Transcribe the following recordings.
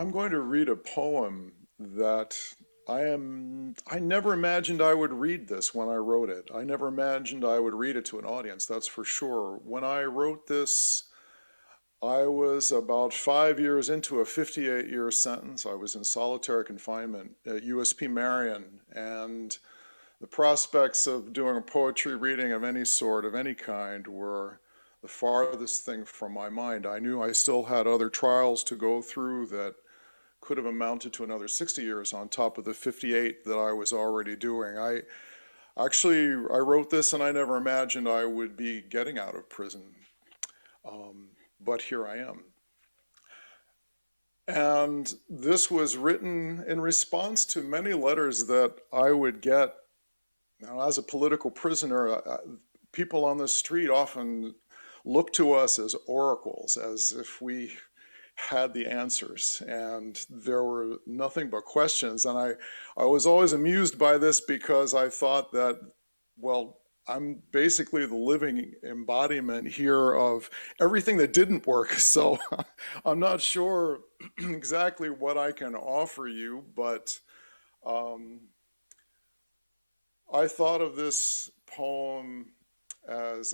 I'm going to read a poem that I never imagined I would read this when I wrote it. I never imagined I would read it to an audience, that's for sure. When I wrote this, I was about 5 years into a 58-year sentence. I was in solitary confinement at USP Marion, and the prospects of doing a poetry reading of any sort, of any kind, were the farthest thing from my mind. I knew I still had other trials to go through that could have amounted to another 60 years on top of the 58 that I was already doing. I wrote this and I never imagined I would be getting out of prison. Um, but here I am. And this was written in response to many letters that I would get. Now, as a political prisoner, people on the street often look to us as oracles, as if we had the answers, and there were nothing but questions. And I was always amused by this because I thought that, well, I'm basically the living embodiment here of everything that didn't work. So I'm not sure exactly what I can offer you, but um, I thought of this poem as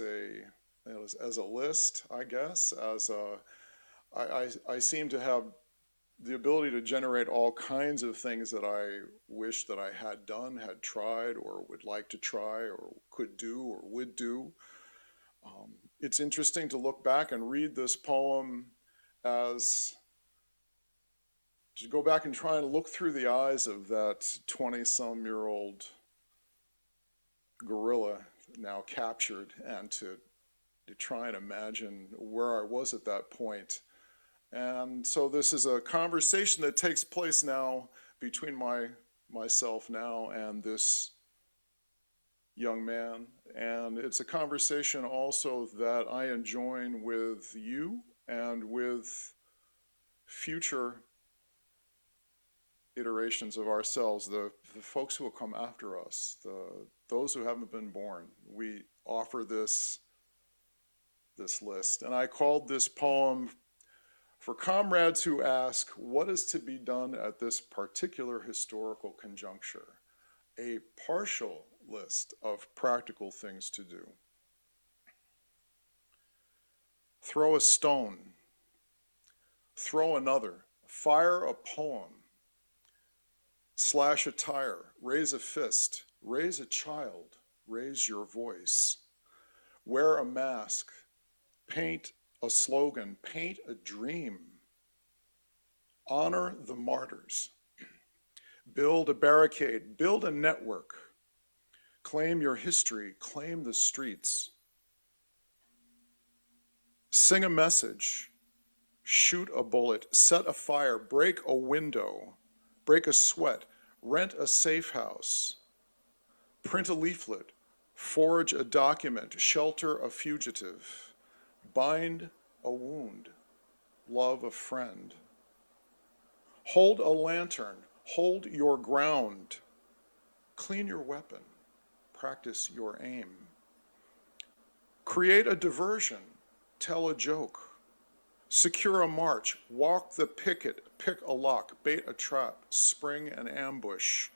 as a list, I guess, as a I seem to have the ability to generate all kinds of things that I wish that I had done, had tried, or would like to try, or could do, or would do. It's interesting to look back and read this poem as to go back and try and look through the eyes of that 20-some-year-old gorilla now captured, and to try and imagine where I was at that point. And so this is a conversation that takes place now between myself now and this young man. And it's a conversation also that I enjoin with you and with future iterations of ourselves, the folks who will come after us, those who haven't been born. We offer this list. And I called this poem For Comrades Who Ask, What is to be done at this particular historical conjuncture? A partial list of practical things to do. Throw a stone, throw another, fire a poem, slash a tire, raise a fist, raise a child, raise your voice, wear a mask, paint a slogan, paint a dream, honor the martyrs, build a barricade, build a network, claim your history, claim the streets, sing a message, shoot a bullet, set a fire, break a window, break a sweat, rent a safe house, print a leaflet, forge a document, shelter a fugitive, bind a wound, love a friend, hold a lantern, hold your ground, clean your weapon, practice your aim, create a diversion, tell a joke, secure a march, walk the picket, pick a lock, bait a trap, spring an ambush,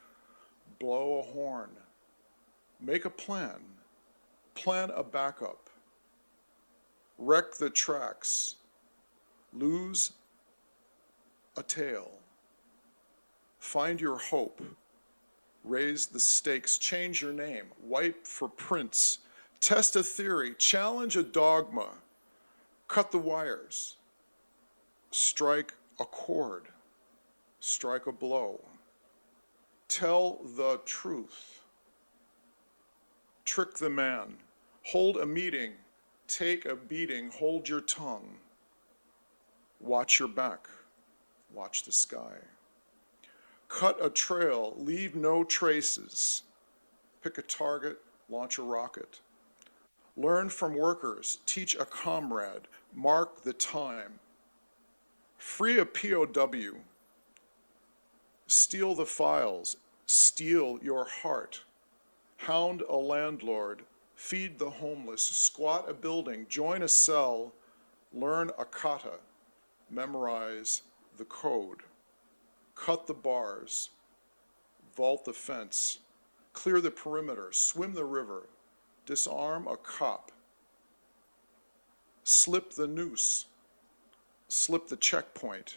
blow a horn, make a plan, plan a backup, wreck the tracks, lose a tail, find your hope, raise the stakes, change your name, wipe for prints, test a theory, challenge a dogma, cut the wires, strike a chord, strike a blow, tell the truth, trick the man, hold a meeting, take a beating, hold your tongue, watch your back, watch the sky, cut a trail, leave no traces, pick a target, launch a rocket, learn from workers, teach a comrade, mark the time, free a POW, steal the files, steal your heart, hound a landlord, feed the homeless, squat a building, join a cell, learn a kata, memorize the code, cut the bars, vault the fence, clear the perimeter, swim the river, disarm a cop, slip the noose, slip the checkpoint,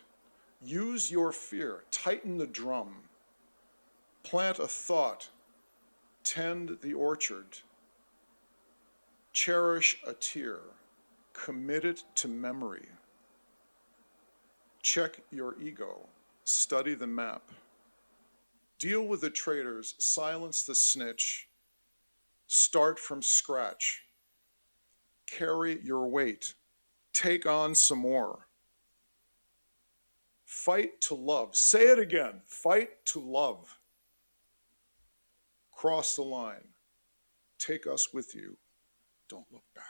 use your fear, tighten the drum, plant a thought, tend the orchard, cherish a tear, commit it to memory, check your ego, study the map, deal with the traitors, silence the snitch, start from scratch, carry your weight, take on some more, fight to love. Say it again, fight to love. Cross the line, take us with you, don't look back.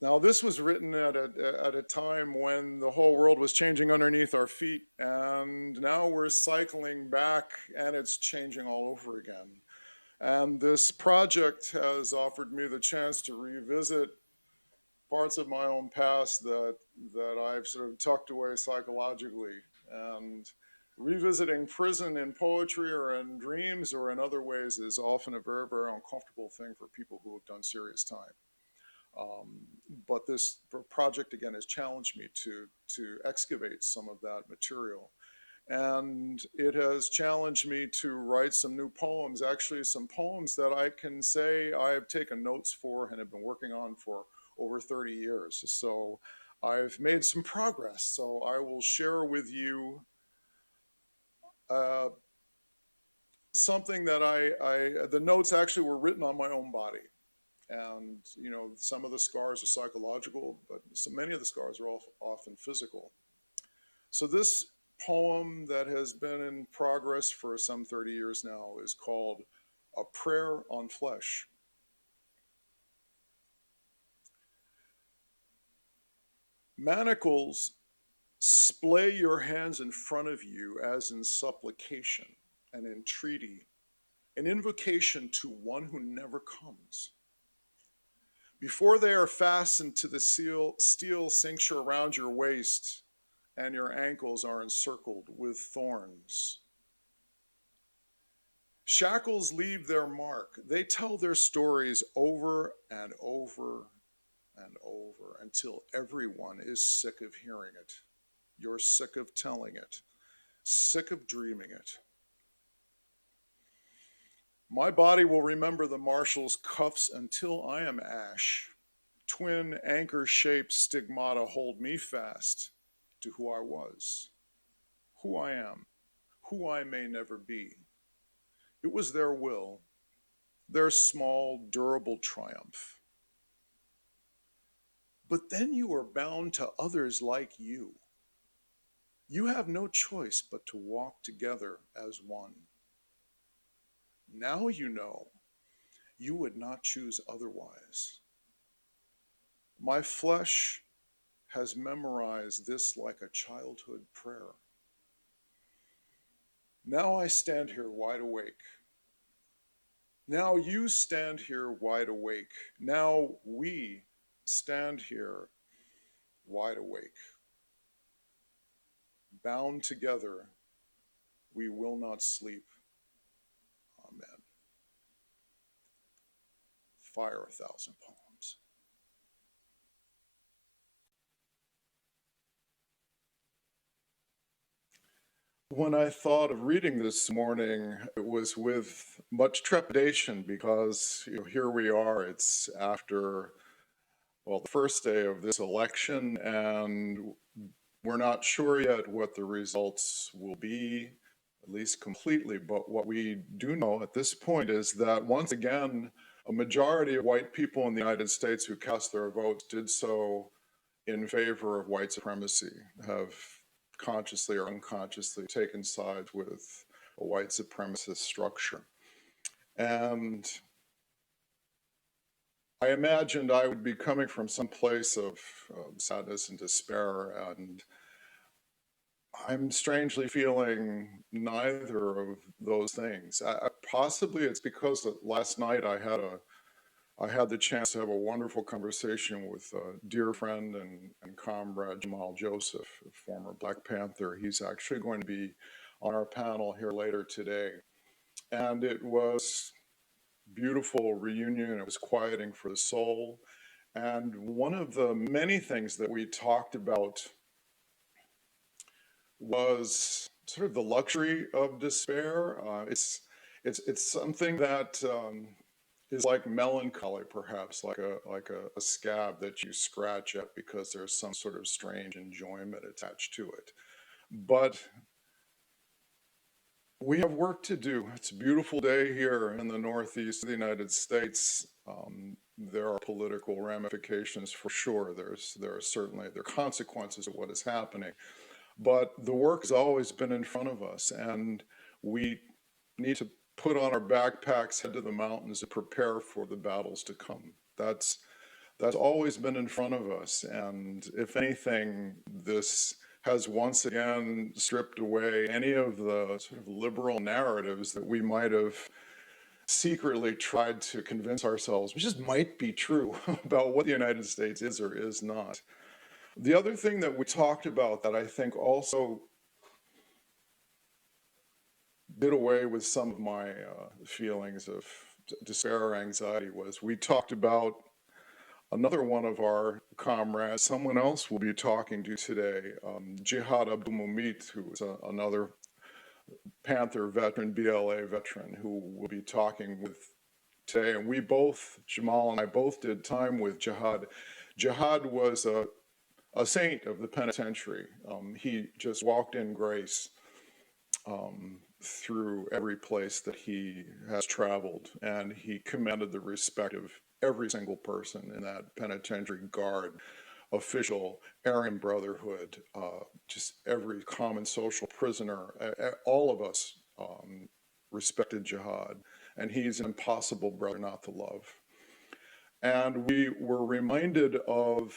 Now, this was written at a time when the whole world was changing underneath our feet, and now we're cycling back and it's changing all over again. And this project has offered me the chance to revisit parts of my own past that I've sort of tucked away psychologically. And revisiting prison in poetry or in dreams or in other ways is often a very, very uncomfortable thing for people who have done serious time. But this project, again, has challenged me to excavate some of that material. And it has challenged me to write some new poems, actually some poems that I can say I've taken notes for and have been working on for over 30 years. So I've made some progress. So I will share with you something that the notes actually were written on my own body. And, you know, some of the scars are psychological, but many of the scars are often physical. So this poem that has been in progress for some 30 years now is called A Prayer on Flesh. Manacles splay your hands in front of you as in supplication and entreaty, an invocation to one who never comes. Before they are fastened to the steel cincture around your waist and your ankles are encircled with thorns. Shackles leave their mark. They tell their stories over and over and over until everyone is sick of hearing it. You're sick of telling it, sick of dreaming it. My body will remember the marshal's cuffs until I am ash. Twin anchor-shaped stigmata hold me fast to who I was, who I am, who I may never be. It was their will, their small, durable triumph. But then you are bound to others like you. You have no choice but to walk together as one. Now you know you would not choose otherwise. My flesh has memorized this like a childhood prayer. Now I stand here wide awake. Now you stand here wide awake. Now we stand here wide awake. Bound together, we will not sleep. Amen. Fire 1,000 poems. When I thought of reading this morning, it was with much trepidation because here we are, it's after, well, the first day of this election, and we're not sure yet what the results will be, at least completely, but what we do know at this point is that once again, a majority of white people in the United States who cast their votes did so in favor of white supremacy, have consciously or unconsciously taken sides with a white supremacist structure. And I imagined I would be coming from some place of sadness and despair, and I'm strangely feeling neither of those things. Possibly it's because last night I had I had the chance to have a wonderful conversation with a dear friend and comrade Jamal Joseph, a former Black Panther. He's actually going to be on our panel here later today. And it was beautiful reunion. It was quieting for the soul. And one of the many things that we talked about was sort of the luxury of despair. It's something that is like melancholy, perhaps like a scab that you scratch at because there's some sort of strange enjoyment attached to it. But we have work to do. It's a beautiful day here in the Northeast of the United States. There are political ramifications for sure. There are certainly there are consequences of what is happening. But the work has always been in front of us, and we need to put on our backpacks, head to the mountains, and prepare for the battles to come. That's always been in front of us, and if anything, this has once again stripped away any of the sort of liberal narratives that we might have secretly tried to convince ourselves, which just might be true about what the United States is or is not. The other thing that we talked about that I think also did away with some of my feelings of despair or anxiety was we talked about another one of our comrades, someone else we'll be talking to today, Jihad Abdulmumit, who is another Panther veteran, BLA veteran, who we'll be talking with today. And we both, Jamal and I both did time with Jihad. Jihad was a saint of the penitentiary. He just walked in grace through every place that he has traveled, and he commanded the respect of every single person in that penitentiary guard, official, Aryan Brotherhood, just every common social prisoner, all of us respected Jihad, and he's an impossible brother not to love. And we were reminded of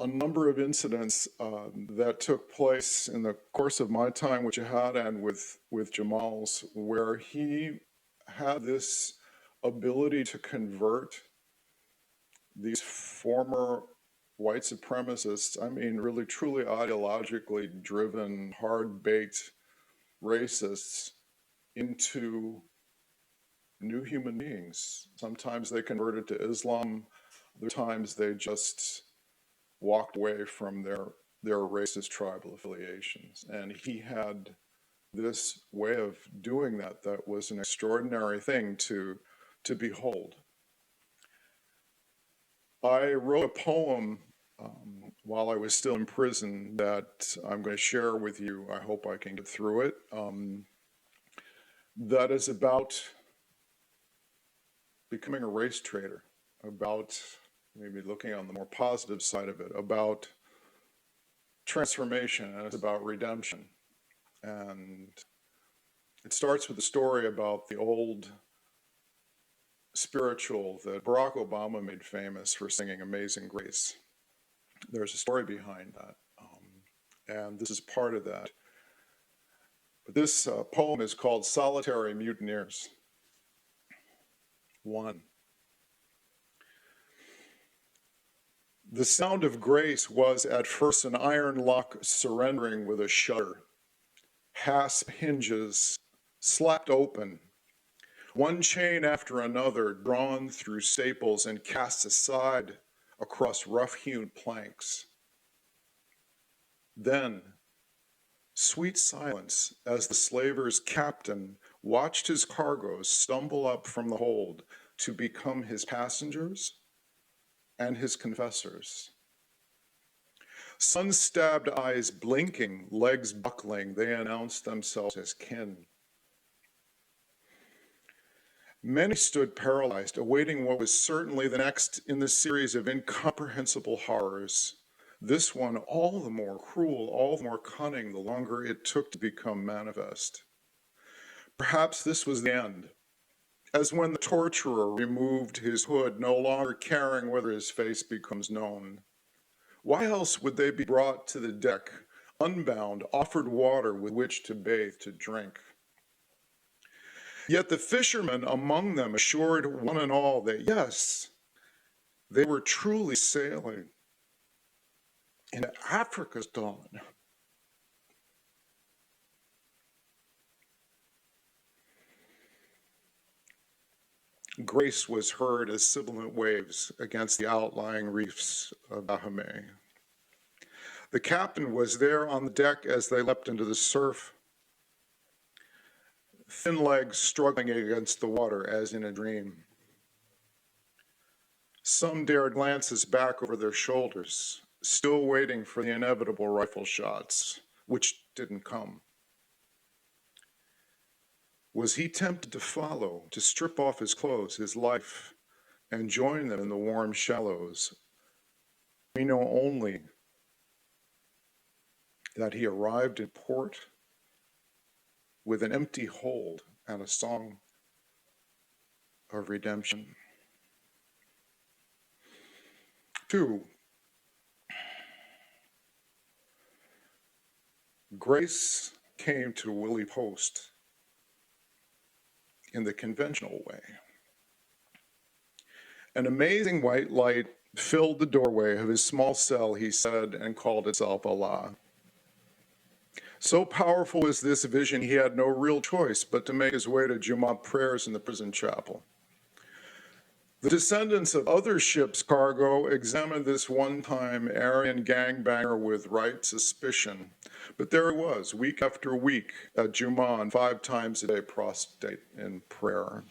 a number of incidents that took place in the course of my time with Jihad and with Jamal's, where he had this ability to convert these former white supremacists, I mean, really truly ideologically driven, hard-baked racists into new human beings. Sometimes they converted to Islam, other times they just walked away from their racist tribal affiliations. And he had this way of doing that was an extraordinary thing to behold. I wrote a poem while I was still in prison that I'm going to share with you. I hope I can get through it. That is about becoming a race traitor, about maybe looking on the more positive side of it, about transformation, and it's about redemption. And it starts with a story about the old spiritual that Barack Obama made famous for singing Amazing Grace. There's a story behind that, and this is part of that. But this poem is called Solitary Mutineers. 1. The sound of grace was at first an iron lock surrendering with a shudder. Hasp hinges slapped open, one chain after another drawn through staples and cast aside across rough-hewn planks. Then, sweet silence as the slaver's captain watched his cargoes stumble up from the hold to become his passengers and his confessors. Sun-stabbed eyes blinking, legs buckling, they announced themselves as kin. Many stood paralyzed, awaiting what was certainly the next in the series of incomprehensible horrors. This one all the more cruel, all the more cunning, the longer it took to become manifest. Perhaps this was the end, as when the torturer removed his hood, no longer caring whether his face becomes known. Why else would they be brought to the deck, unbound, offered water with which to bathe, to drink? Yet the fishermen among them assured one and all that yes, they were truly sailing into Africa's dawn. Grace was heard as sibilant waves against the outlying reefs of Dahomey. The captain was there on the deck as they leapt into the surf, thin legs struggling against the water as in a dream. Some dared glances back over their shoulders, still waiting for the inevitable rifle shots, which didn't come. Was he tempted to follow, to strip off his clothes, his life, and join them in the warm shallows? We know only that he arrived in port with an empty hold and a song of redemption. 2, grace came to Willie Post in the conventional way. An amazing white light filled the doorway of his small cell, he said, and called itself Allah. So powerful was this vision, he had no real choice but to make his way to Jummah prayers in the prison chapel. The descendants of other ships' cargo examined this one-time Aryan gangbanger with right suspicion. But there he was, week after week at Jummah, 5 times a day prostrate in prayer.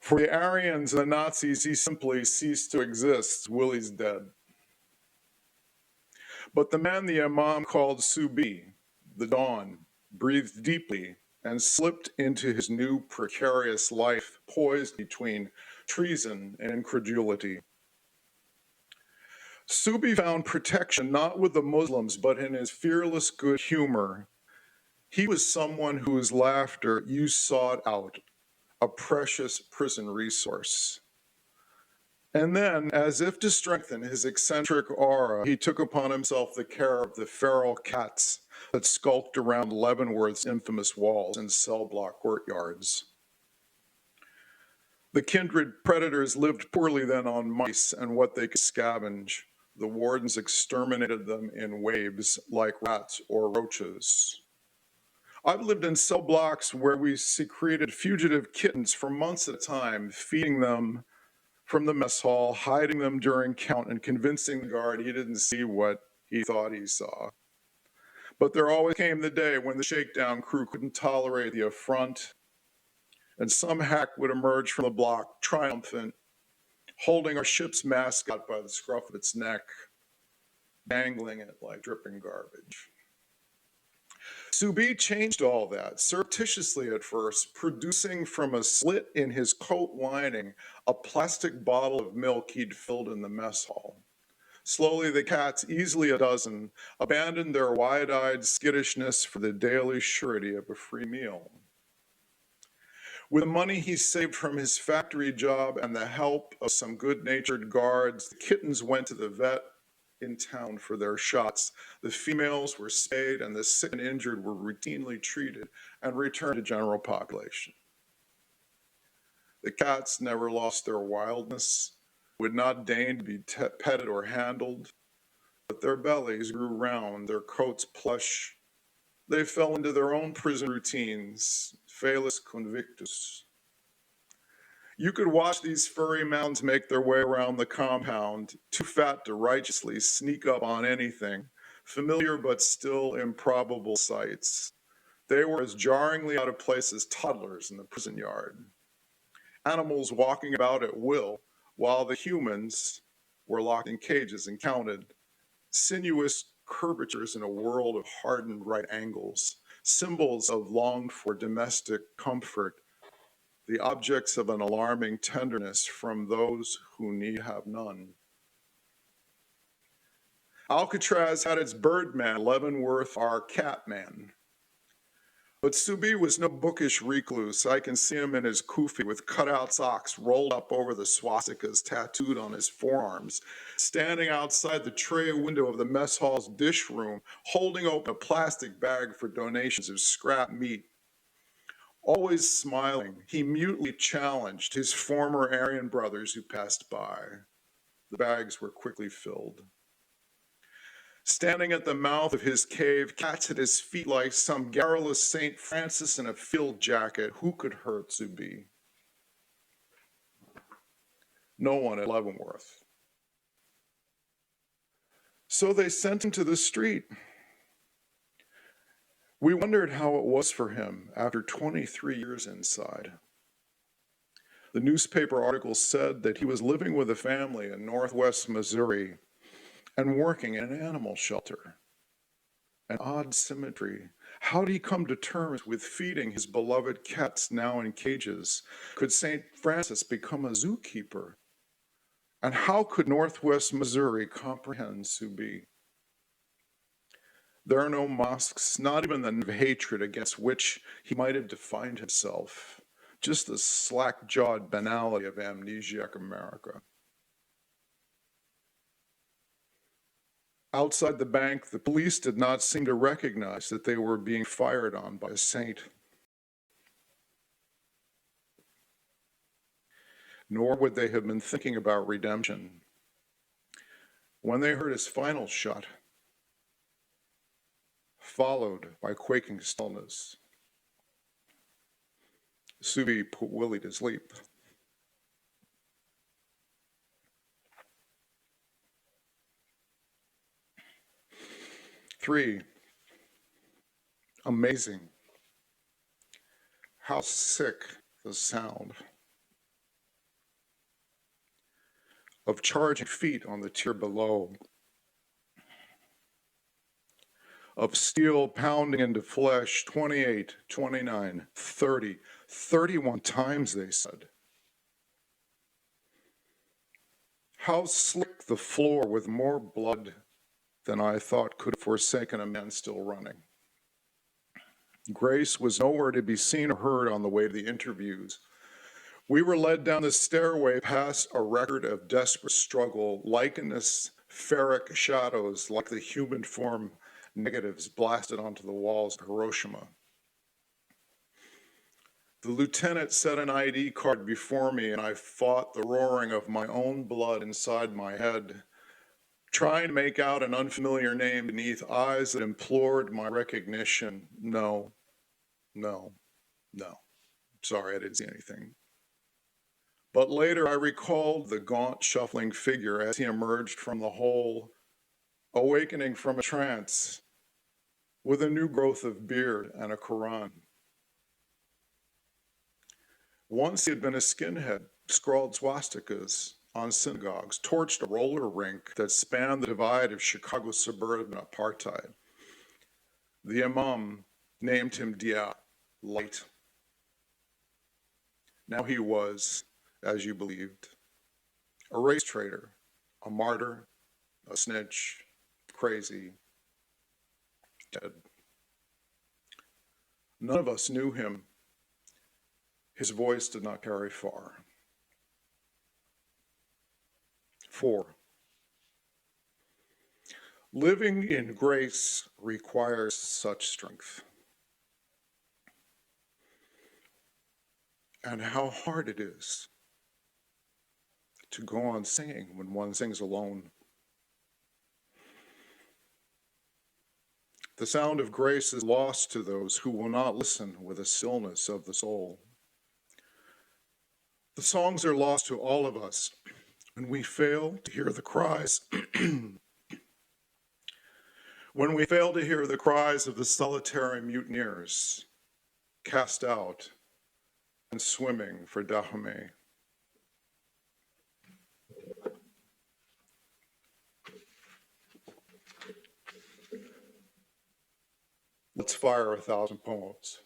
For the Aryans and the Nazis, he simply ceased to exist. Willie's dead. But the man the Imam called Subi, the Dawn, breathed deeply and slipped into his new precarious life, poised between treason and incredulity. Subi found protection not with the Muslims, but in his fearless good humor. He was someone whose laughter you sought out, a precious prison resource. And then, as if to strengthen his eccentric aura, he took upon himself the care of the feral cats that skulked around Leavenworth's infamous walls and cell block courtyards. The kindred predators lived poorly then on mice and what they could scavenge. The wardens exterminated them in waves like rats or roaches. I've lived in cell blocks where we secreted fugitive kittens for months at a time, feeding them from the mess hall, hiding them during count, and convincing the guard he didn't see what he thought he saw. But there always came the day when the shakedown crew couldn't tolerate the affront, and some hack would emerge from the block, triumphant, holding our ship's mascot by the scruff of its neck, dangling it like dripping garbage. Subi changed all that, surreptitiously at first, producing from a slit in his coat lining a plastic bottle of milk he'd filled in the mess hall. Slowly, the cats, easily a dozen, abandoned their wide-eyed skittishness for the daily surety of a free meal. With the money he saved from his factory job and the help of some good-natured guards, the kittens went to the vet in town for their shots. The females were spayed and the sick and injured were routinely treated and returned to general population. The cats never lost their wildness, would not deign to be petted or handled, but their bellies grew round, their coats plush. They fell into their own prison routines, Felis convictus. You could watch these furry mounds make their way around the compound, too fat to righteously sneak up on anything, familiar but still improbable sights. They were as jarringly out of place as toddlers in the prison yard. Animals walking about at will, while the humans were locked in cages and counted. Sinuous curvatures in a world of hardened right angles, symbols of longed-for domestic comfort, the objects of an alarming tenderness from those who need have none. Alcatraz had its birdman, Leavenworth our catman. But Subi was no bookish recluse. I can see him in his kufi with cutout socks rolled up over the swastikas tattooed on his forearms, standing outside the tray window of the mess hall's dish room, holding open a plastic bag for donations of scrap meat. Always smiling, he mutely challenged his former Aryan brothers who passed by. The bags were quickly filled. Standing at the mouth of his cave, cats at his feet like some garrulous St. Francis in a field jacket, who could hurt Zubi? No one at Leavenworth. So they sent him to the street. We wondered how it was for him after 23 years inside. The newspaper article said that he was living with a family in northwest Missouri and working in an animal shelter. An odd symmetry. How did he come to terms with feeding his beloved cats now in cages? Could St. Francis become a zookeeper? And how could northwest Missouri comprehend Zubi? There are no mosques, not even the hatred against which he might have defined himself, just the slack-jawed banality of amnesiac America. Outside the bank, the police did not seem to recognize that they were being fired on by a saint. Nor would they have been thinking about redemption. When they heard his final shot, followed by quaking stillness, Zubi put Willie to sleep. Three, amazing how sick the sound of charging feet on the tier below, of steel pounding into flesh 28, 29, 30, 31 times, they said. How slick the floor with more blood than I thought could have forsaken a man still running. Grace was nowhere to be seen or heard on the way to the interviews. We were led down the stairway past a record of desperate struggle, lichenous, ferric shadows like the human form negatives blasted onto the walls of Hiroshima. The lieutenant set an ID card before me, and I fought the roaring of my own blood inside my head, trying to make out an unfamiliar name beneath eyes that implored my recognition. No, no, no. Sorry, I didn't see anything. But later I recalled the gaunt, shuffling figure as he emerged from the hole, awakening from a trance with a new growth of beard and a Quran. Once he had been a skinhead, scrawled swastikas on synagogues, torched a roller rink that spanned the divide of Chicago's suburban apartheid. The imam named him Dia, light. Now he was, as you believed, a race traitor, a martyr, a snitch, crazy, dead. None of us knew him. His voice did not carry far. 4. Living in grace requires such strength. And how hard it is to go on singing when one sings alone. The sound of grace is lost to those who will not listen with a stillness of the soul. The songs are lost to all of us when we fail to hear the cries. When we fail to hear the cries of the solitary mutineers cast out and swimming for Dahomey. Let's fire 1,000 poems.